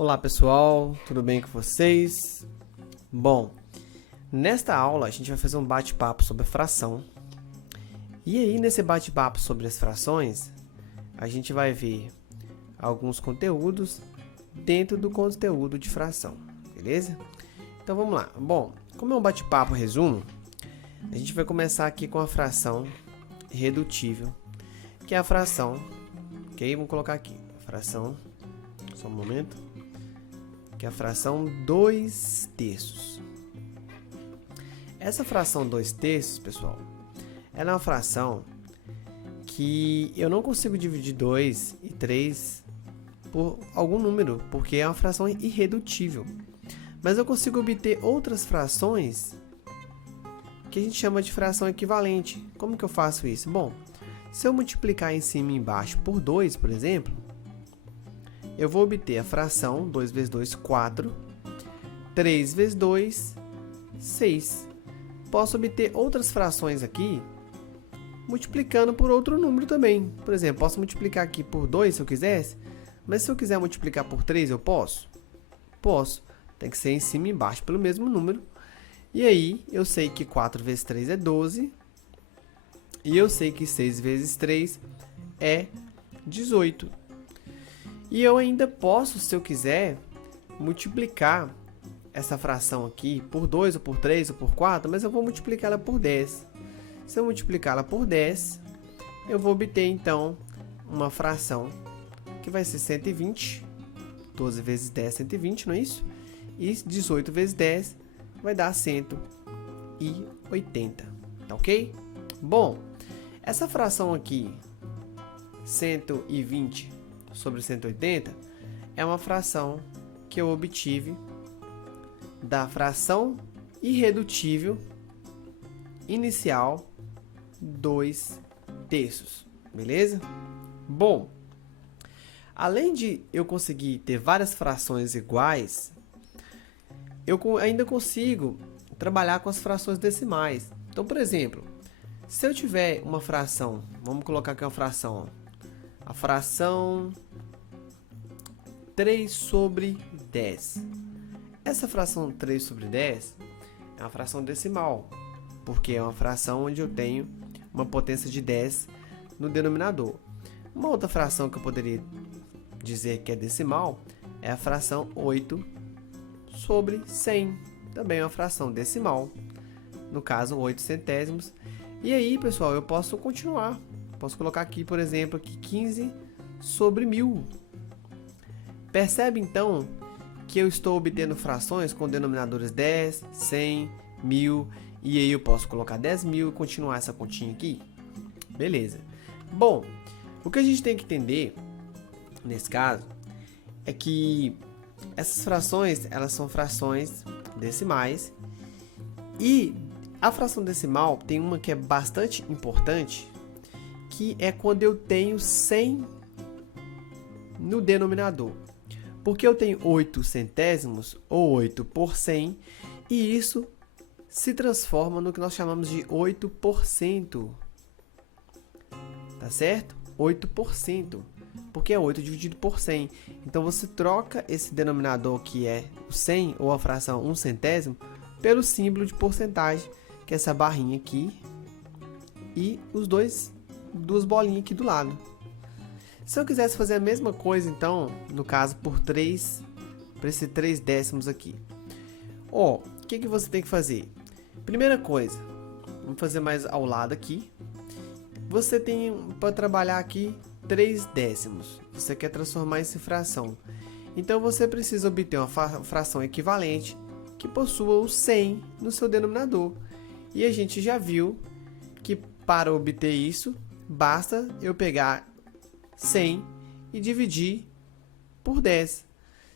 Olá pessoal, tudo bem com vocês? Bom, nesta aula a gente vai fazer um bate-papo sobre a fração. E aí nesse bate-papo sobre as frações, a gente vai ver alguns conteúdos dentro do conteúdo de fração, beleza? Então vamos lá. Bom, como é um bate-papo resumo, a gente vai começar aqui com a fração irredutível, que é a fração, ok? Vamos colocar aqui, fração, só um momento, que é a fração 2/3. Essa fração 2/3, pessoal, ela é uma fração que eu não consigo dividir 2 e 3 por algum número, porque é uma fração irredutível. Mas eu consigo obter outras frações que a gente chama de fração equivalente. Como que eu faço isso? Bom, se eu multiplicar em cima e embaixo por 2, por exemplo, eu vou obter a fração 2 vezes 2, 4, 3 vezes 2, 6. Posso obter outras frações aqui multiplicando por outro número também. Por exemplo, posso multiplicar aqui por 2 se eu quisesse, mas se eu quiser multiplicar por 3, eu posso? Posso. Tem que ser em cima e embaixo pelo mesmo número. E aí, eu sei que 4 vezes 3 é 12. E eu sei que 6 vezes 3 é 18. E eu ainda posso, se eu quiser, multiplicar essa fração aqui por 2, ou por 3, ou por 4, mas eu vou multiplicar ela por 10. Se eu multiplicar ela por 10, eu vou obter, então, uma fração que vai ser 120. 12 vezes 10 é 120, não é isso? E 18 vezes 10 vai dar 180, tá ok? Bom, essa fração aqui, 120 sobre 180, é uma fração que eu obtive da fração irredutível inicial 2/3, beleza? Bom, além de eu conseguir ter várias frações iguais, eu ainda consigo trabalhar com as frações decimais. Então, por exemplo, se eu tiver uma fração, vamos colocar aqui uma fração, ó, a fração 3 sobre 10. Essa fração 3 sobre 10 é uma fração decimal, porque é uma fração onde eu tenho uma potência de 10 no denominador. Uma outra fração que eu poderia dizer que é decimal é a fração 8 sobre 100. Também é uma fração decimal, no caso 8 centésimos. E aí, pessoal, eu posso continuar. Posso colocar aqui, por exemplo, aqui 15 sobre 1000. Percebe, então, que eu estou obtendo frações com denominadores 10, 100, 1000. E aí eu posso colocar 10.000 e continuar essa continha aqui. Beleza. Bom, o que a gente tem que entender, nesse caso, é que essas frações, elas são frações decimais. E a fração decimal tem uma que é bastante importante, que é quando eu tenho 100 no denominador. Porque eu tenho 8 centésimos, ou 8 por 100, e isso se transforma no que nós chamamos de 8%. Tá certo? 8%. Porque é 8 dividido por 100. Então, você troca esse denominador, que é o 100, ou a fração 1 centésimo, pelo símbolo de porcentagem, que é essa barrinha aqui, e os duas bolinhas aqui do lado. Se eu quisesse fazer a mesma coisa, então, no caso, por 3, para esse 3 décimos aqui. Ó, o que você tem que fazer? Primeira coisa, vamos fazer mais ao lado aqui. Você tem para trabalhar aqui 3 décimos. Você quer transformar isso em fração. Então, você precisa obter uma fração equivalente que possua o 100 no seu denominador. E a gente já viu que para obter isso, basta eu pegar 100 e dividir por 10.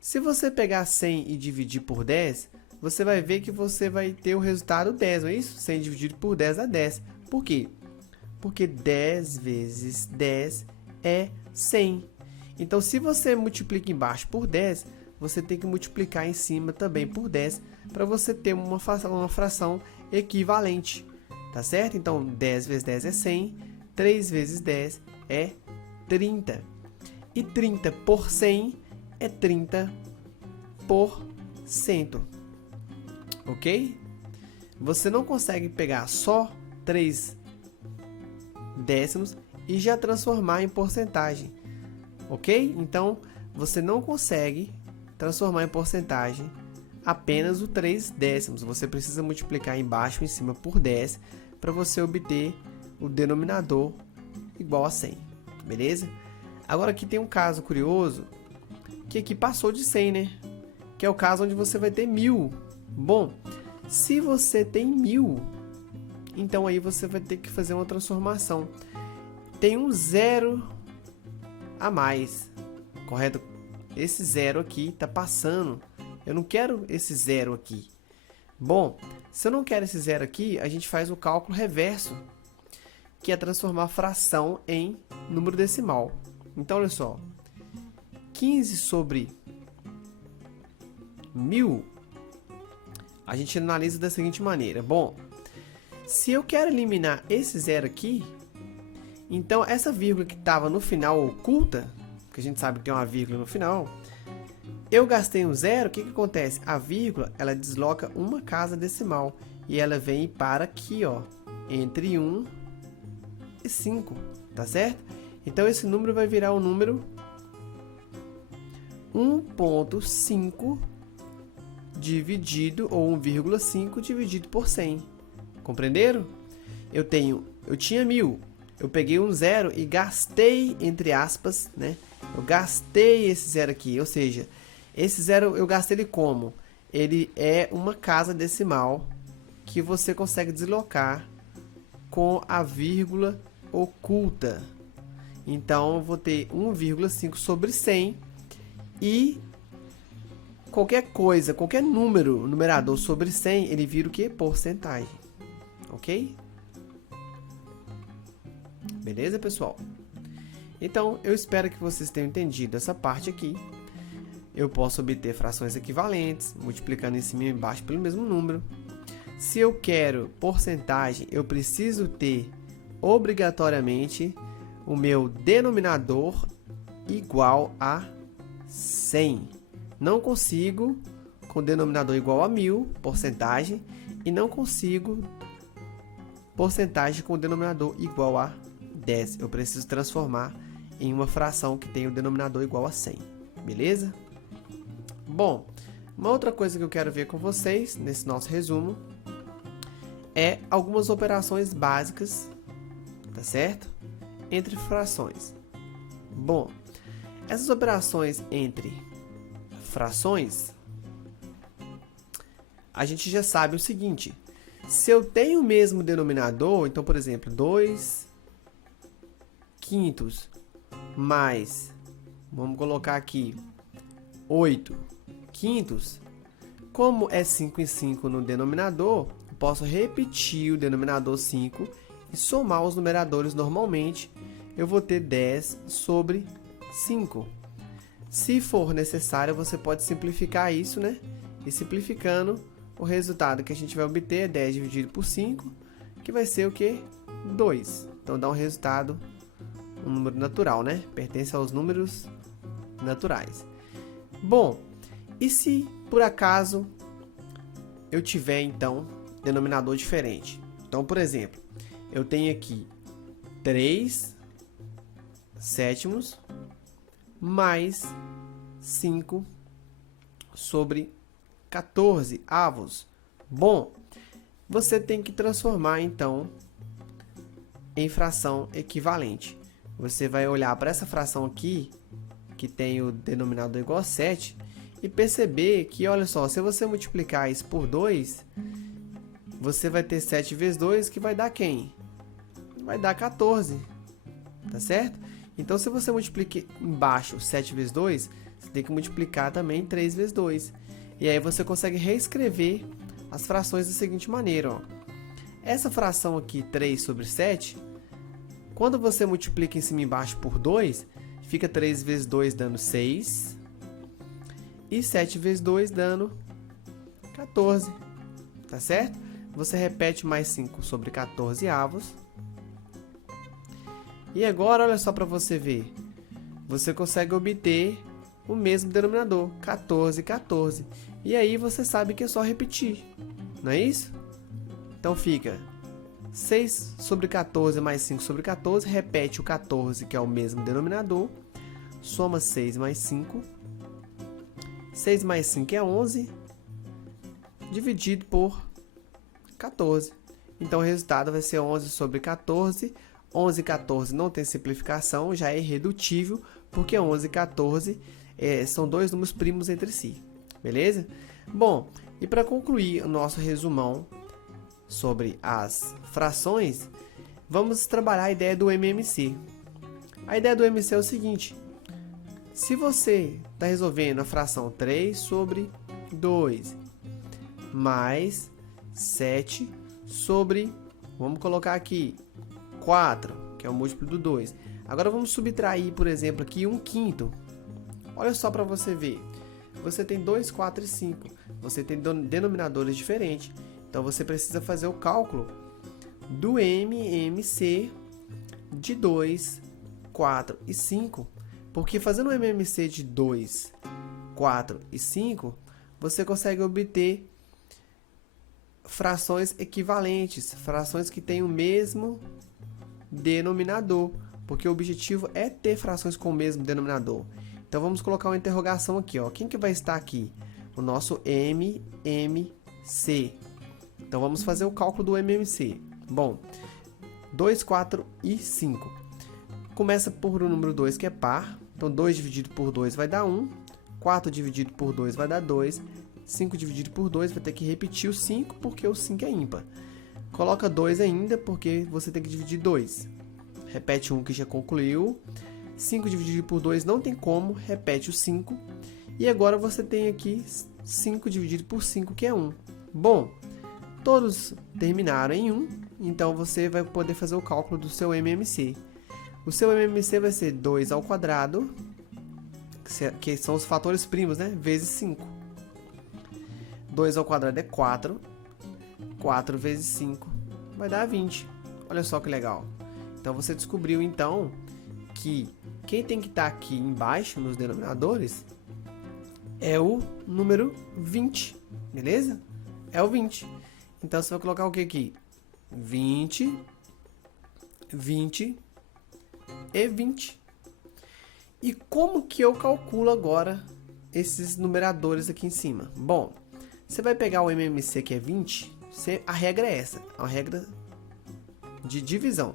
Se você pegar 100 e dividir por 10, você vai ver que você vai ter o resultado 10, não é isso? 100 dividido por 10 dá 10. Por quê? Porque 10 vezes 10 é 100. Então, se você multiplica embaixo por 10, você tem que multiplicar em cima também por 10 para você ter uma fração equivalente. Tá certo? Então, 10 vezes 10 é 100, 3 vezes 10 é 30. E 30 por 100 é 30 por cento. Ok? Você não consegue pegar só 3 décimos e já transformar em porcentagem. Ok? Então, você não consegue transformar em porcentagem apenas o 3 décimos. Você precisa multiplicar embaixo e em cima por 10 para você obter o denominador igual a 100. Beleza? Agora aqui tem um caso curioso, que aqui passou de 100, né? Que é o caso onde você vai ter 1000. Bom, se você tem 1000, então aí você vai ter que fazer uma transformação. Tem um zero a mais, correto? Esse zero aqui está passando. Eu não quero esse zero aqui. Bom, se eu não quero esse zero aqui, a gente faz o cálculo reverso, que é transformar a fração em número decimal. Então, olha só. 15 sobre 1000, a gente analisa da seguinte maneira. Bom, se eu quero eliminar esse zero aqui, então essa vírgula que estava no final oculta, que a gente sabe que tem uma vírgula no final, eu gastei um zero, o que acontece? A vírgula, ela desloca uma casa decimal e ela vem e para aqui, ó, entre 1 e 5, tá certo? Então esse número vai virar o número 1,5 dividido, ou 1,5 dividido por 100. Compreenderam? Eu tinha 1000, eu peguei um zero e gastei, entre aspas, né? Eu gastei esse zero aqui, ou seja, esse zero eu gastei ele como? Ele é uma casa decimal que você consegue deslocar com a vírgula oculta. Então, eu vou ter 1,5 sobre 100 e qualquer coisa, qualquer numerador sobre 100, ele vira o que? Porcentagem. Ok? Beleza, pessoal? Então, eu espero que vocês tenham entendido essa parte aqui. Eu posso obter frações equivalentes, multiplicando em cima e embaixo pelo mesmo número. Se eu quero porcentagem, eu preciso ter obrigatoriamente o meu denominador igual a 100. Não consigo com denominador igual a 1000, porcentagem, e não consigo porcentagem com denominador igual a 10. Eu preciso transformar em uma fração que tem o denominador igual a 100. Beleza? Bom, uma outra coisa que eu quero ver com vocês nesse nosso resumo é algumas operações básicas, tá certo? Entre frações. Bom, essas operações entre frações, a gente já sabe o seguinte: se eu tenho o mesmo denominador, então, por exemplo, 2 quintos mais, vamos colocar aqui, 8 quintos, como é 5 em 5 no denominador, eu posso repetir o denominador 5 e somar os numeradores normalmente, eu vou ter 10 sobre 5. Se for necessário, você pode simplificar isso, né? E simplificando, o resultado que a gente vai obter é 10 dividido por 5, que vai ser o quê? 2. Então, dá um resultado, um número natural, né? Pertence aos números naturais. Bom, e se por acaso eu tiver, então, denominador diferente? Então, por exemplo, eu tenho aqui 3 sétimos mais 5 sobre 14 avos. Bom, você tem que transformar, então, em fração equivalente. Você vai olhar para essa fração aqui, que tem o denominador igual a 7, e perceber que, olha só, se você multiplicar isso por 2, você vai ter 7 vezes 2, que vai dar quem? Vai dar 14, tá certo? Então, se você multiplica embaixo 7 vezes 2, você tem que multiplicar também 3 vezes 2. E aí você consegue reescrever as frações da seguinte maneira, ó. Essa fração aqui, 3 sobre 7, quando você multiplica em cima e embaixo por 2, fica 3 vezes 2 dando 6. E 7 vezes 2 dando 14, tá certo? Você repete mais 5 sobre 14 avos. E agora, olha só para você ver. Você consegue obter o mesmo denominador, 14, 14. E aí você sabe que é só repetir, não é isso? Então fica 6 sobre 14 mais 5 sobre 14, repete o 14, que é o mesmo denominador, soma 6 mais 5, 6 mais 5 é 11, dividido por 14. Então o resultado vai ser 11 sobre 14, 11 e 14 não tem simplificação, já é irredutível, porque 11 e 14 são dois números primos entre si, beleza? Bom, e para concluir o nosso resumão sobre as frações, vamos trabalhar a ideia do MMC. A ideia do MMC é o seguinte: se você está resolvendo a fração 3 sobre 2, mais 7 sobre, vamos colocar aqui, 4, que é o múltiplo do 2. Agora vamos subtrair, por exemplo, aqui 1/5. Olha só para você ver. Você tem 2, 4 e 5. Você tem denominadores diferentes. Então você precisa fazer o cálculo do MMC de 2, 4 e 5. Porque fazendo o MMC de 2, 4 e 5, você consegue obter frações equivalentes, frações que têm o mesmo denominador, porque o objetivo é ter frações com o mesmo denominador. Então vamos colocar uma interrogação aqui, ó. Quem que vai estar aqui? O nosso MMC. Então vamos fazer o cálculo do MMC. Bom, 2, 4 e 5. Começa por o número 2, que é par. Então 2 dividido por 2 vai dar 1. 4 dividido por 2 vai dar 2. 5 dividido por 2 vai ter que repetir o 5, porque o 5 é ímpar. Coloca 2 ainda, porque você tem que dividir 2. Repete 1 que já concluiu. 5 dividido por 2 não tem como, repete o 5. E agora você tem aqui 5 dividido por 5, que é 1. Bom, todos terminaram em 1, então você vai poder fazer o cálculo do seu MMC. O seu MMC vai ser 2 ao quadrado, que são os fatores primos, né? Vezes 5. 2 ao quadrado é 4. 4 vezes 5 vai dar 20. Olha só que legal. Então você descobriu então que quem tem que estar aqui embaixo nos denominadores é o número 20, beleza? É o 20. Então você vai colocar o que aqui? 20, 20 e 20. E como que eu calculo agora esses numeradores aqui em cima? Bom, você vai pegar o MMC, que é 20, a regra é essa, é uma regra de divisão.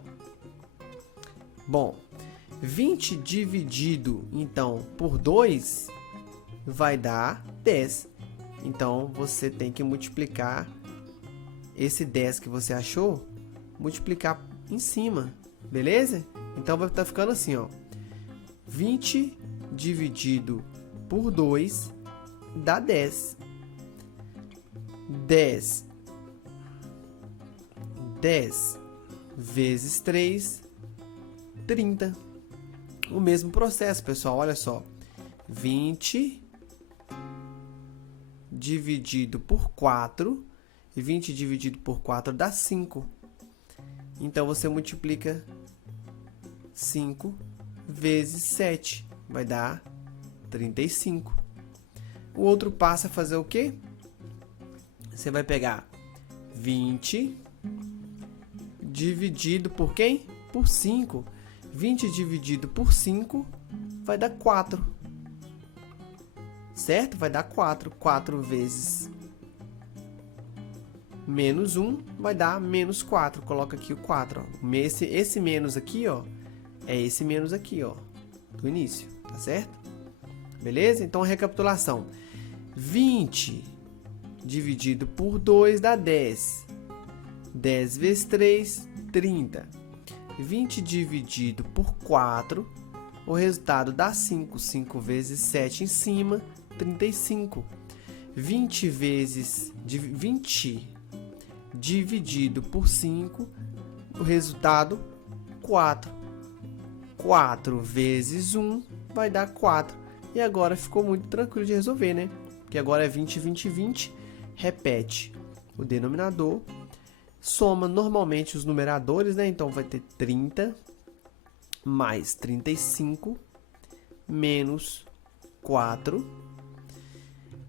Bom, 20 dividido, então, por 2 vai dar 10. Então, você tem que multiplicar esse 10 que você achou, multiplicar em cima, beleza? Então, vai estar ficando assim, ó. 20 dividido por 2 dá 10. 10 vezes 3, 30. O mesmo processo, pessoal, olha só. 20 dividido por 4, e 20 dividido por 4 dá 5. Então, você multiplica 5 vezes 7, vai dar 35. O outro passo é fazer o quê? Você vai pegar 20 dividido por quem? Por 5. 20 dividido por 5 vai dar 4. Certo? Vai dar 4. 4 vezes menos 1 vai dar menos 4. Coloca aqui o 4. Ó. Esse menos aqui, ó, é esse menos aqui, ó, do início. Tá certo? Beleza? Então, recapitulação. 20 dividido por 2 dá 10. 10 vezes 3, 30. 20 dividido por 4, o resultado dá 5. 5 vezes 7 em cima, 35. 20 dividido por 5, o resultado 4. 4 vezes 1 vai dar 4. E agora ficou muito tranquilo de resolver, né? Porque agora é 20, 20, 20. Repete o denominador. Soma normalmente os numeradores, né? Então vai ter 30 mais 35 menos 4.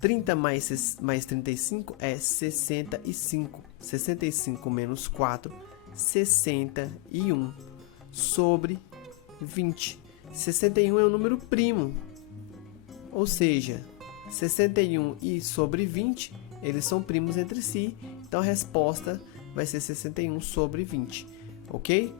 30 mais 35 é 65. 65 menos 4, 61 sobre 20. 61 é um número primo, ou seja, 61 e sobre 20, eles são primos entre si, então a resposta vai ser 61 sobre 20, ok?